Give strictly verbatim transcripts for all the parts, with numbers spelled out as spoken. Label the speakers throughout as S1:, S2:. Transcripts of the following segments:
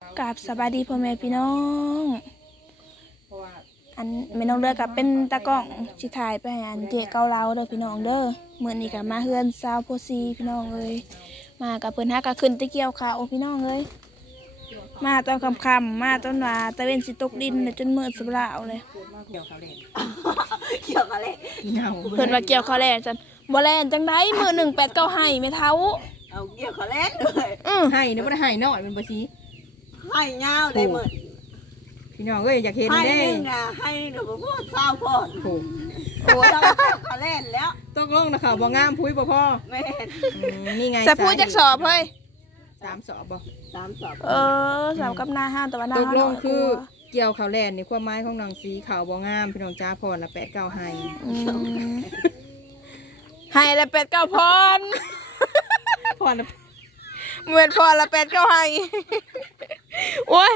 S1: กราบสบายดีพ่อแม่พี่น้องอันแม่น้องเด้อกับเป็นตากล้องสิถ่ายไปให้อันเจเกาเหลาเด้อพี่น้องเด้อมื้อนี้ก็มาเฮือนซาวโพซีพี่น้องเอ้ยมากับเพิ่นฮักก็ขึ้นตะเกียวขาวพี่น้องเอ้ยมาตอนค่ำๆมาตอนว่าตะเวนสิตกดินจนมืดสบลาวเลย
S2: เกี่ยวเขาเลย
S3: เกี่ยวกับอะไร
S2: เงา
S1: เพิ่นว่าเกี่ยวข้าวแลจันบ่แล่นจังได๋มื้อหนึ่งแปดเก้าให้แม่เฒ่า
S3: เอาเกี่ยวกับแรกด้วย
S1: อื้อ
S2: ให้เนี่ยไม่ได้ให้น้อยมันบ่ชี้
S3: ให้เงาได้หมด
S2: พี่น้องเอ้ยอยากเห็น
S3: ให้
S2: เด้
S3: หนึ่งอ่ะให้หนึ่งพ่อเศร้าพ่อ
S2: โอ้
S3: โอ้ต้องเกี่ยวกับแรกแล้ว
S2: ตกลงนะค่ะบ่งามพุ้ยบ่พ่อ
S3: แม่
S2: อืมนี่ไง
S1: จะพูดจักสอบเฮ้ย
S2: สามสอบบ่
S3: สามสอบ
S1: เออสอบกับหน้าห้างแต่ว่าหน้า
S2: ตก
S1: ห้าง
S2: ล
S1: น้
S2: ง
S1: อยก
S2: คือ
S1: ว่า
S2: เกี่ยวเขาวแลนนี่ความหมายของน้องสีขาวบ่งามพี่น้องจ้าพรน่ะแปดเก้าให้
S1: อืมให้ละเป็ดเก้าพร
S2: พรน่ะ
S1: เหมือนพรละเป็ดเก้าให้โอ้ย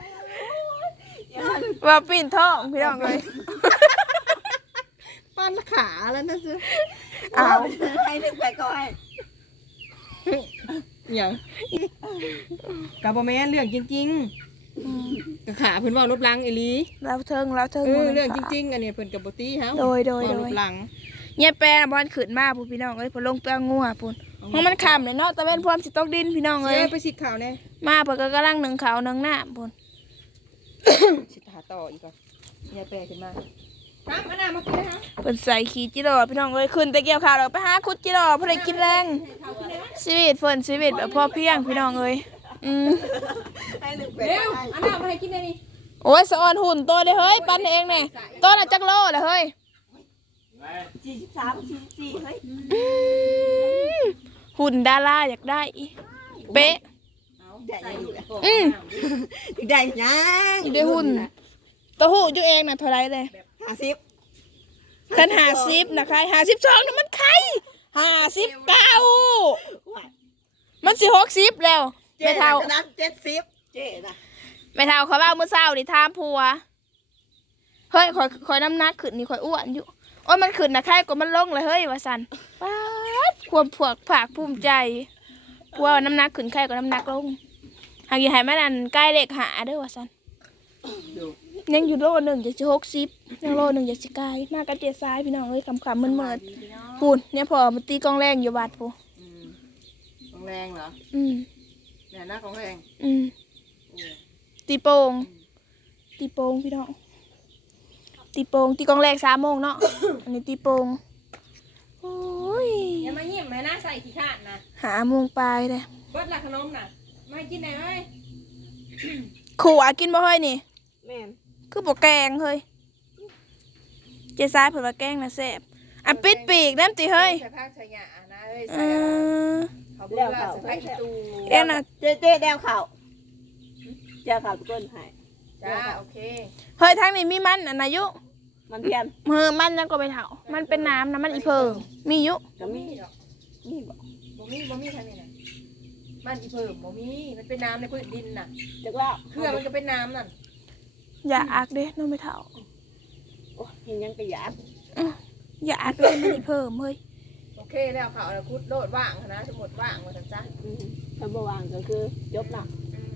S1: ว่าปีนท้องพี่น้องเลย
S2: ปั้นขาแล้วนะซื้อ
S3: เอาให้หนึ่งไปก็ให้
S2: อย่างกับบ่แม่นเรื่องจริงๆกับขาเพิ่นเว้าลบหลังอีหลี
S1: แล้วเทิงแล้วเทิง
S2: เออเรื่องจริงๆอันนี้เพิ่นก็บ่ตีเฮา
S1: โดยโดย
S2: เว้า
S1: โด
S2: ล
S1: ย
S2: บหลัง
S1: เนี่ยแปรบอลขืนมาพูพี่น้องเอ้ยพอลงเปลืองงัวพูนเพราะมันคำเลยเนาะตะเวนพร้อมสิตกดินพี่น้อง
S2: เอ้
S1: เอ้ย
S2: ยไปสิข่าวแน่
S1: มาเปิดก็กำลังหนึ่งเขาวหนึ่งหน้าพูน
S2: สิหาต่ออีกก่อนอย่าแปลขึ้นมาครับอันน่ะมากินนะฮะ
S1: เปิดใส่ขี้จิโร่พี่น้องเอ้ยขึ้นตะเกียบขาวเราไปหาคุดจิโร่เพื่อได้กินแรงชีวิตเฟินชีวิตแบบพอเพียงพี่น้องเอ้ยอืม
S3: ให้หนึ่งไป
S2: เร็ว
S3: ให้
S2: อันน่ะมาให้กินได้นี่
S1: โอ้ยสะออนหุ่นตัวเด้อเฮ้ยปันเองเนี่ยตัวน่ะจักโลเลยเฮ้ย
S3: สี่สิบสามสี่สิบสี่เฮ้ย
S1: อืมหุ่นดาราอยากได้เป๊ะ
S3: ได้อยู่
S1: อืม
S3: ได้ยัง
S1: อยู่ได้หุ่นตัวหูอยู่เองน่ะเท่าไรเลย
S3: ห้าสิบ
S1: คันหาซิปนะใครหาซิปสองนี่มันใครหาซิปเก้ามันสิหกซิปแล้ว
S3: เจ๊
S1: ไม่เท่า
S3: นับเจ็ดสิบเจ๊นะ
S1: ไม่เท่าเขาเล่าเมื่อเช้านี่ทามผัวเฮ้ยคอยคอยน้ำหนักขึ้นนี่คอยอ้วนอยู่โอ้ยมันขึ้นนะใครก็มันลงเลยเฮ้ยว่าสันป๊าดความผวกผากภูมิใจกลัวน้ำหนักขึ้นใครก็น้ำหนักลงหากอย่าให้แม่นั่นใกล้เลขหาเด้วยว่าสันยังอยู่โลหนึ่งจะสิหกซิปยังโลหนึ่งจะสิกายมากระเจี๊ยซ้ายพี่น้องเอ้ยคำคำมันเมิดพูนเนี่ยพอมันตีกองแรงอยู่บาดพู
S2: อืมของแรงเหรอ
S1: อืม
S2: แม่น่าของแรง
S1: อืมตีโป่งตีโป่งพี่น้องตีโป่งตีกองแรกสามโมงเนาะ อันนี้ตีโป่งโอ้ย
S2: อย่ามายิ้มแม่น่าใส่ขี้ข้านนะ
S1: หาโมงปลายเลย
S2: เบิดละขนมน่ะมาให้กินไหนเอ้ย
S1: ขู่อากินบ่เฮ้ยนี่
S3: แม่น
S1: คือบ่แกงเฮ้ยเจซ้ายเผื่อว่าแกงนะแซ่บอ่ะปิดปีกน้ำตีเฮ้ย
S2: ใส่ผ้าใส่หยานะเอ้ย
S1: เอ
S2: ใส่
S1: อ
S2: อะไรเขาบอกว่าใส่ผ้าอีตู
S1: เอ็นน่ะ
S3: เจ๊เจ๊แดวข่าวเจ้าข่าวทุกคนให้
S2: จ้าโอเค
S1: เฮ้ยทางนี้มีมันอันอายุ
S3: มันเทียน
S1: เออมันยังก็ไปเถามันเป็นน้ำนะมันอีเพิงมีอยุ
S3: ก็
S2: บ่
S3: มี
S2: มีดอก
S3: นี่บอก
S2: บ่มีบ่มีทางนี้น่ะมันอีเพิ่มบ่มีมันเป็นน้ำในพื้นดินน่ะ
S3: จักแล้ว
S2: เครือมันก็เป็นน้ำนั่น
S1: อย่าอักเด้น้องไปเถา
S3: โอ้ยเห็นยังกระยาด
S1: อื้ออย่าอักเลยมันอีเพิ่มเฮ้ย
S2: โอเคแล้วเขาเอาคุดโลดว่างนะสมมุติว่างว่าซั่นซะ
S3: อืมถ้าบ่วางก็คือจบละ
S2: อืม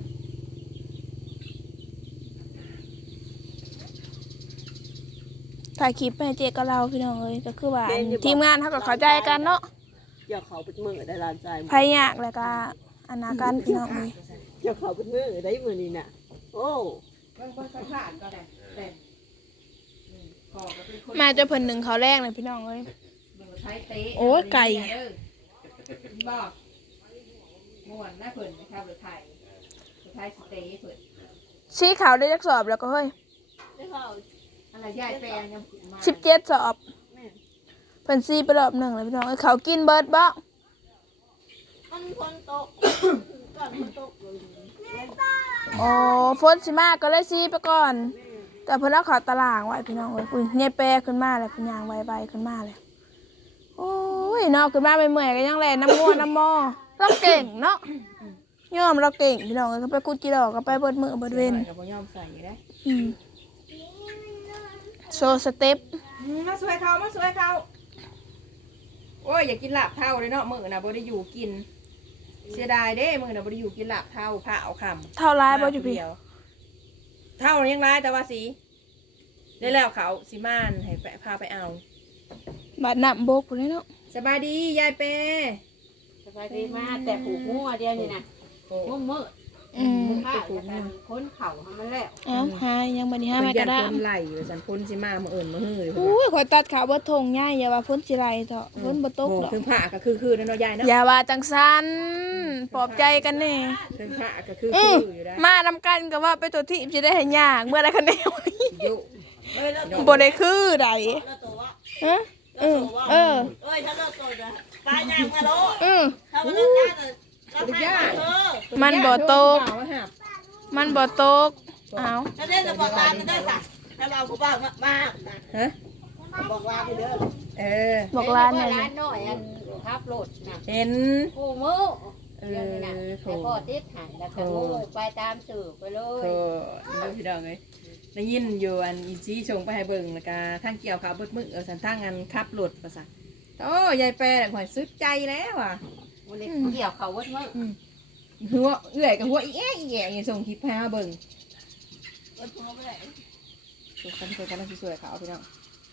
S1: ถ่ายคลิปให้เจ๊กับเราพี่น้องเอ้ยก็คือว่าอันทีมงานเขาก็เข้าใจกันเนาะ
S3: เจ้าเขาเป็นมือได้ลานใจ
S1: พยายากแล้วก็อนาการพี่น้องเอ้ย
S3: เจ้าเขาเป็นมือได้มือนี่น่ะโอ้
S2: เบิ่งเบิ่งขาดก็ได้แต่อืมขอก็เป็นคน
S1: มาเจะเพิ่นหนึ่งเขาแรกเลยพี่น้องเอ้ย
S2: เบิ่งใช้เตะ
S1: โอ้ยไก่
S2: เด้อบอกม่วนนะเพิ่นนะครับหรือไทยหรือไทยสเตย์เพิ่น
S1: ชี้เขาได้จักสอบแล้วก็เฮ้ย
S3: ได้เขา
S2: อะไรยายแปลงยังมา
S1: สิบเจ็ดสอบ
S3: แม่
S1: เพิ่นซีไปรอบหนึ่งเลยพี่น้องเอ้ยเขากินเบิร์ดบ่
S3: มันคนโตกก่อนคนโตกเลย
S1: อ๋อฝนสิมาก็เลยซีไปก่อน แต่เพิ่นเอาเขาตารางไว้พี่น้องเอ้ยปุ่นเนี่ยแปรขึ้นมาเลยพุ่นยางใบใบขึ้นมาเลยโอ้ยเนาะขึ้นมาเมื่อยๆก็ยังแลน้ำมัวน้ำมอเราเก่งเนาะยอมเราเก่งพี่น้องเอ้ยก็ไปกุดจีดอกก็ไปเบิดมือเบิดเวน
S2: ก็บ่ยอมใส่อยู่ได้
S1: อืมโซสเต็ป
S2: อืมมาสวยเขามาสวยเขาโอ้ยอย่ากินลาบเท่าเลยเนาะมื้อน่ะบ่ได้อยู่กินเสียดายเด้มึงน่ะบ่ได้อยู่กินลาบเท่าผ้าเอาคำ
S1: เท่าไรบ่อยู่พี่
S2: เดียวเท่ายังไรแต่ว่าสีได้แล้วเขาสิมานให้พาไปเอา
S1: บาดน้ำโบกพุ่นเลยเนาะ
S2: สบายดียายเป้
S3: สบายดีมากแต่ผูกงัวเดียวนี่นะงัวมืด
S1: อืม
S3: ข้าวจะกันค้นเข่าทำมันแล้ว
S1: เอ้าหายังบัดนี้หา
S2: เป็
S1: มาน ก
S2: ยั
S1: ระ
S2: น
S1: ดา
S2: ค
S1: ษ
S2: นไหลอยู่สันพ้นสิมามาเอิญมาฮือเลย
S1: อุ้ยข่อยตัดขาวเบิดทงง่ายอย่าว่าพ้นสิไรเถอะพ้นบ่ตกหรอก
S2: ถึงผ้าก็คือคือนั่นเนาะยายเนาะ
S1: อย่าว่าจังซันปลอบใจกันแน่
S2: ถึงผ้าก็คือ
S1: อื
S2: คือ
S1: อ
S2: อยู่ได้
S1: มานำกันก็ว่าไปตัวที่สิได้ให้ยากเมื่อไรคะแนน
S2: ยุ
S3: เอ้ยแล้วตัว
S1: บ่ได้คือใด
S3: แล้วตัววะ
S1: ฮะเออเออ
S3: เอ้ยถ้าเราตัวนะตายยางมาโล
S1: อือ
S3: ถ้ามันเลิกยากเลยเราให้เธอ
S1: มันบ่ตก
S2: เอามาหับ
S1: มันบ่ตกเอ้า
S3: ถ้าเล่นเราบอกลามันได้สักถ้าเราผู้บ้ามากนะ
S2: ฮะ
S3: บอกลาไปเด้อ
S2: เออ
S1: บอกร้านหน่อย
S4: ร้า
S1: นะ
S4: นน้อยอันขับรถนะ
S2: เห็น
S4: กูมือ
S2: เอ
S4: เดี๋ยวนี้นะ
S2: อโถ
S4: แต่พ่อติดหันแล้วก็งูไปตามสื่อไปเล
S2: โถ
S4: ย
S2: ดูพี่ดองเลยได้ยินอยู่อันอีซีชงไปให้เบิ่งแล้วก็ทั้งเกี่ยวขาวเบิดมึกเอาสันทั้งอันขับรถประสาโอ้ยายแปรหอยสุดใจแล้วอ่ะ
S4: วันนี้เกี่ยวเขาวัดมือ
S2: หัวเอื่อยกับหัวอีแอะอีแอะอย่างส่งคลิปให้มาเบิ่ง
S3: วัดตัวไม่ได้
S2: สุดกันสวยกันสวยๆเขาพี่น้อง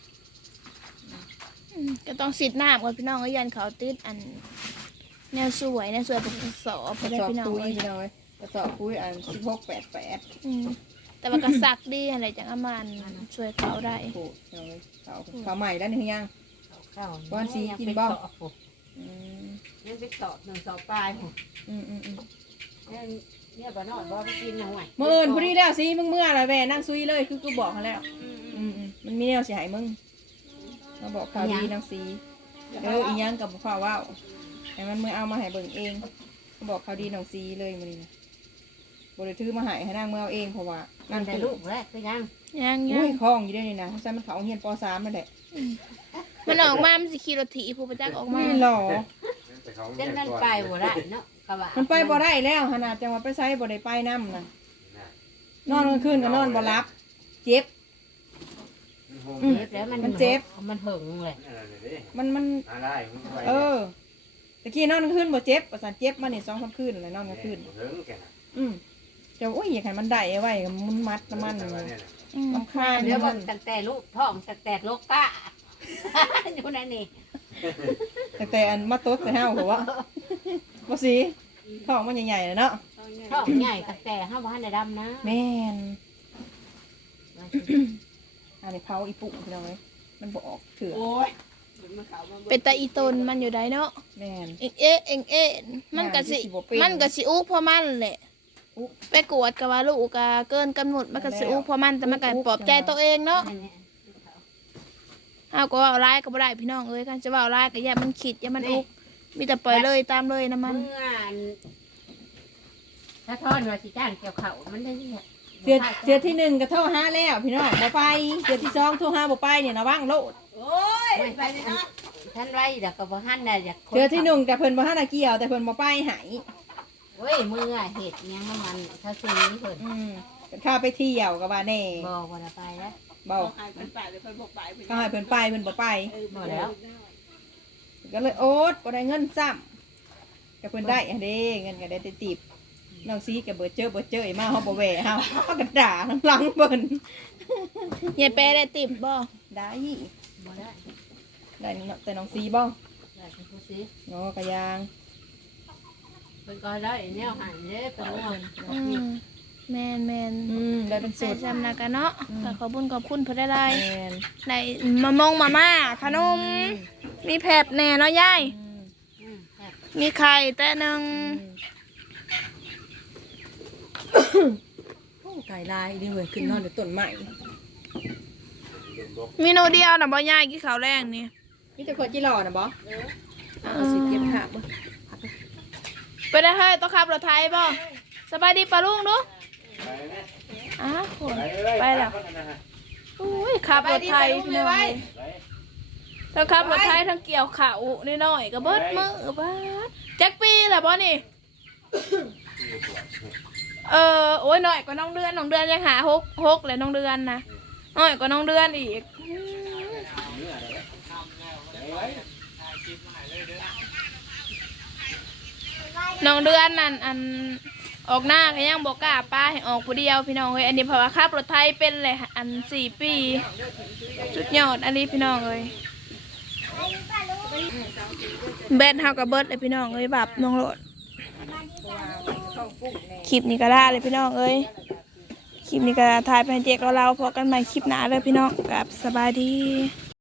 S1: อืมก็ต้องสิดน้ำก่อนพี่น้องก็ยันเขาติดอัน แนวสวยแนวสวยเป็นกระสอบ
S2: กระ
S1: ได้
S2: สอบ
S1: พี่น้อง
S2: ปุ้ย
S1: เอ้ย
S2: พี่น้องเลยกระสอบปุ้ยอันสิบหกแปดแปด
S1: อืมแต่ว่ากระซักดีอะไรจังอามันช่วยเขาได้
S2: โอ้พี่น้องเลยเขาเขาใหม่ได้หนึ่งยัง
S3: เข้า
S2: วันสีกินบ่ อืม
S3: ยังไปสอบหนึ่งสอบปลายผม
S2: อืมอืมอืม
S3: เนี่ยบ้านนอกบ่ไปกินหน่อย
S2: มื่ออื่นพอดีแล้วสิมึงเมื่อไรแม่นั่งซุยเลยคือกูบอกเขาแล้วอืมอืมมันมีแนวเสียหายมึงมาบอกข่าวดีนางซีเอออีหยังกับข่าวว่าวให้มันมือเอามาให้เบิ่งเองก็บอกข่าวดีนางซีเลยมันนี่นะบริทือมาใหายให้นางเมื่อเอาเองเพราะว่า
S3: นั่
S2: นั่
S3: น
S2: น
S3: แต่
S2: คือ
S3: ลูกแรกก็ยัง
S1: ยังยั
S2: อุ้
S1: ง
S2: ยคล้องอยู่ด้วยนี่นะใช่มันเขาเฮียนปสามนั่นแหละ
S1: มันออกมา มันสิขี่รถถีผู้ประจักษ์ออกมา
S2: ไม่หล่อ
S4: เส้นมันไปบ่ได้เนาะกระบะ
S2: มันไปบ่ได้แล้วขนาดจังหวัดไปไซบ่ได้ไปน้ำนะนอนกลางคืนก็นอนบ่รับเจ็บ อืม
S4: เจ็บแล้วมัน
S2: มันเจ็บ
S4: มันหึงเลย
S2: มันมันเออตะกี้นอนกลางคืนบ่เจ็บประสาทเจ็บมานี่สองสามคืนเลยนอนกลางคืนอืมเจ้าโอ้ยอยากให้มันได้เอาไว้มันมัดน้ำมัน
S1: อืม
S2: ลำคาญ
S4: เดี๋ยว
S2: มั
S4: มัน นตั้งแต่ลูกท้องตั้งแต่โลกก้าอยู่ในนี่
S2: แต่แต่อันมาตดใส่ห้าวหัวบ่สิท้องมันใหญ่ๆเลยเนาะ
S4: ท้องใหญ่ตั้งแต่ห้าวันในดำนะ
S2: แม่นอันนี้เผาอีปุ่พี่น้องเอ้ยมันบ่ออกเถื่อ
S3: โอ้ยมันเขามา
S1: เป็นตาอีตนมันอยู่ได้เนาะ
S2: แม่น
S1: เอ็งเอ๊ะเอ็งเอ๊ะมันก็สิ
S2: งานที่สิบ่เป็น
S1: มันก็สิอุกเพราะมันแหละ
S2: อุ๊
S1: ไปกวดก็ว่าลูกก็เกินกำหนดมันก็สิอุกเพราะมันแต่มันก็
S2: อุ๊ก
S1: ปลอบใจตัวเองเนาะ
S4: อันนี้
S1: เฮาก็เว่าร้ายก็บ่ได้พี่น้องเอ้ยคันจะเว่าร้ายก็อย่ามันคิดอย่ามันอุกมีแต่ปล่อยเลยตามเลยนะมัน
S4: เมื่อถ้าทอนว่าสิจ้างเกี่ยวเขามันได้เนี่ย
S2: เดือนเดือนที่หนึ่งก็โทรหาแล้วพี่น้องบ่ไปเดือนที่สองโทรหาบ่ไปเนี่ยระวังโลด
S3: โอ้ยไปเลยนะ
S4: ท่านไว้เดี๋ยวก็บ่ทันได้อยาก
S2: เดือนที่หนึ่งแต่เพิ่นบ่ทันได้เกี่ยวแต่เพิ่นบ่ไปใหาย
S4: เว้ยมือเห็ดยังน้ำมันถ้าซื้อเพิ่น
S2: อืมข้าไปเที่ยวก็ว่าแน่
S4: บ่บ่ได้ไปแล้ว
S2: เบา
S3: หายเป็นป่าเลยเพิ่นบอกไป
S2: ก็ให้เพิ่นไปเพิ่นบ่ไป
S4: บ่แล้ว
S2: ก็เลยโอ๊ตบ่ได้เงินซ้ำก็เพิ่นได้อันเด้เงินก็ได้แต่ติบน้องซีก็เบิดเจอเบิดเจอมาเฮาบ่แหวเฮาเฮาก็ด่าทั้งหลังเพิ่น
S1: ยายแปรได้ติบบ่
S2: ได้
S4: บ่ได้
S2: ได้แต่น้องซีบ่
S4: ได้เป็นผู้ซื้อ
S2: เนาะก็ยาง
S4: เพิ่นก็ได้แนวหันเด้เป็นเนาะ
S1: อืมแม่นแม่น
S2: อืมได้เป็น
S1: ใส่
S2: สุด
S1: จำนากันเนาะก็ขอบคุญขอบคุณเพิ่นได้หลาย
S2: แม่น
S1: ได้มามงมาม่าขนม มีแผบแหน่เนาะยาย
S2: อืม
S4: อืมแบบ
S1: มีไข่แต่หนึ่ง
S2: โอ้ไก่ลายดีเว้ยขึ้นนอนอยู่ต้นไม้
S1: เมนูเดียวนะบ่ยายกี่ข้าวแรงนี่
S2: มีแต่คนจิหล่อน่ะบ่
S1: เอ
S2: เอาสิเก็บภาพบ่
S1: ไปได้เฮ้ยต้องขับรถไทยบ่สบายดีปะลุงดูอ้าวคนไปแล้วอุ้ยขับรถไทยพี่น้องเลยทั้งขับรถไทยทั้งเกี่ยวข้าวนิดหน่อยก็เบิดมือบ้าดแจ็คปีแหละบ่นี่ เออโอ้ยหน่อยกว่าน้องเดือนน้องเดือนยังหาหกหกเลยน้องเดือนนะหน่อยกว่าน้องเดือนอีกน้องเดือนนั่นอันออกหน้าก็ยังบอกกล้าป้าให้ออกผู้เดียวพี่น้องเอ้ยอันนี้เพราะว่าขับรถไทยเป็นเลยอันสี่ปีสุดยอดอันนี้พี่น้องเอ้ยแบนเฮากับเบิร์ดเลยพี่น้องเอ้ยแบบน้องโหลดคลิปนี้ก็ได้เลยพี่น้องเอ้ยคลิปนี้ก็ถ่ายไปให้เจ๊กับเราพอกันใหม่คลิปหน้าเลยพี่น้องกับสบายดี